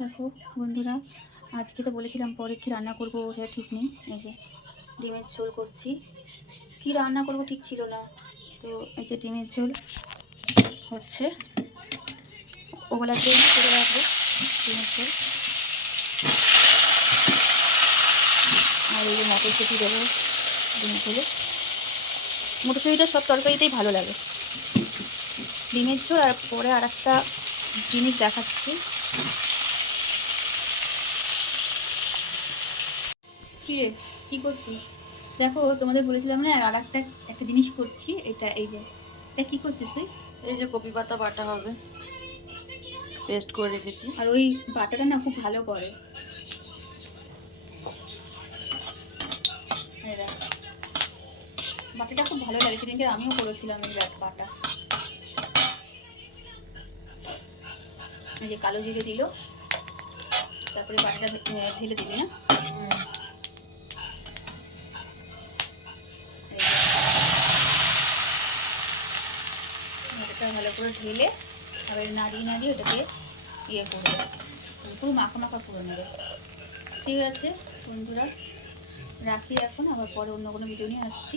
দেখো বন্ধুরা, আজকে তো বলেছিলাম পরে কি রান্না করব সেটা ঠিক নেই। এই যে ডিমের ঝোল করছি, কি রান্না করব ঠিক ছিল না। তো এই যে ডিমের ঝোল হচ্ছে, ওবেলাতে করে রাখবো ডিমের ঝোল। আর এই যে মটরশুঁটি দেবো ডিমের ঝোলে। মটরশুঁটিটা সব তরকারিতেই ভালো লাগে। ডিমের ঝোল আর পরে আর একটা জিনিস দেখাচ্ছি। কিরে কি করছিস? দেখো তোমাদের বলেছিলাম না আর একটা জিনিস করছি, এই যে এটা কি করছিস তুই? এই যে কপি পাতা বাটা হবে, পেস্ট করে রেখেছি। আর ওই বাটাটা না খুব ভালো করে। এই দেখ, বাটাটা খুব ভালো লাগে, সেদিনকে আমিও করেছিলাম এই বাটা। এই যে কালো জিরে দিল, তারপরে বাটাটা ঢেলে দিবি না? এটা ভালো করে ঢেলে আবার নাড়িয়ে নাড়িয়ে ওটাকে ইয়ে করবে, পুরো মাখা মাখা করে নেবে। ঠিক আছে বন্ধুরা, রাখি এখন, আবার পরে অন্য কোনো ভিডিও নিয়ে আসছি।